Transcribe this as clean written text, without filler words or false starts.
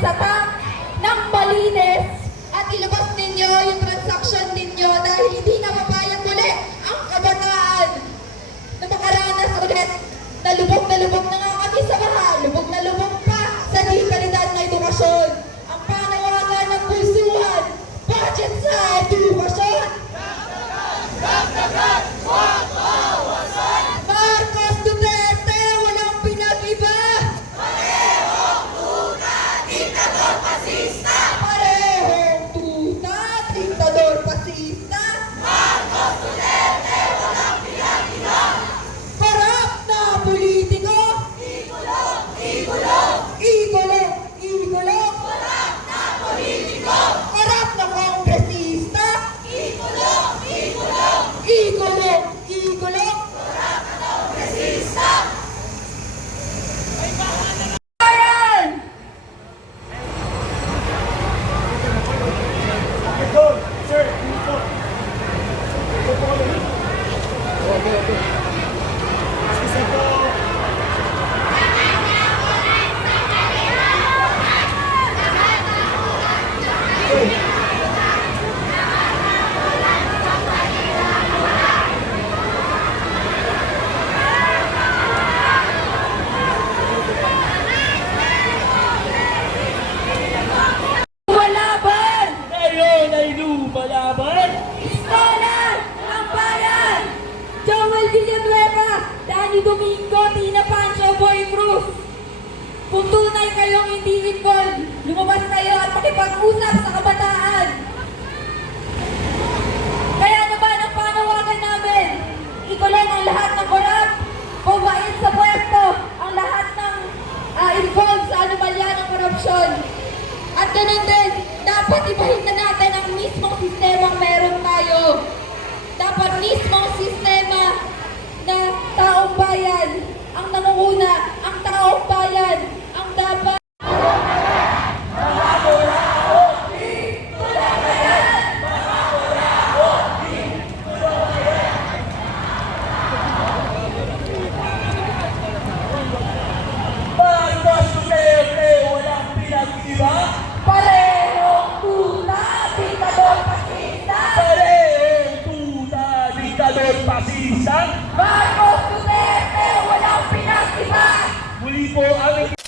sa tank ng malinis at ilabas ninyo yung transaction ninyo dahil hindi na papayag ulit ang kabataan na makaranas ulit na lubog na nga kami sa baha, lubog na lubog pa sa di kalidad na edukasyon. Ang panawagan ng pulsuhan, budget sa edukasyon. Marcos Duterte, walang pinag-iba. Parehong tuta, diktador, pasista. Parehong tuta, diktador, pasista. Marcos Duterte, walang pinag-iba. Korap na politiko. Igulong, igulong. Igulong, igulong. Korap na politiko. Korap na kongresista. Igulong, igulong. Igulong, igulong. Korap na kongresista. Bayan! Sir, Lumalaban! ngayon ay lumalaban. Istolan ng bayan! Joel Villanueva, Danny Domingo, Tina Pancho, Boy Cruz. Kung tunay kayong hindi involved, lumabas kayo at makipag-usap sa kabataan. Kaya naman ang panawagan namin, ikulong ang lahat ng korap, bumain sa pwesto ang lahat ng involved sa anomalya ng korupsyon. At ganun din, dapat ibahin na natin ang mismong sistemang meron tayo. Dapat mismong sistema na taong bayan ang nangunguna, ang taong bayan ang dapat. Marcos Duterte, walang pinag-iba. Parehong tuta, diktador, pasista. Parehong tuta, diktador, pasista. Marcos Duterte, walang pinag-iba. Muli po ang